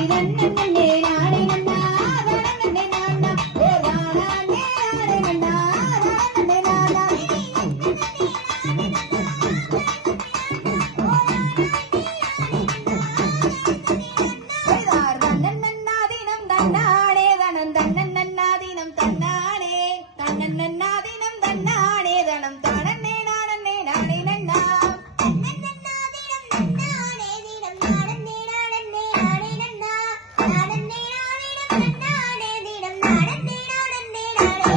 തിരഞ്ഞ Thank you.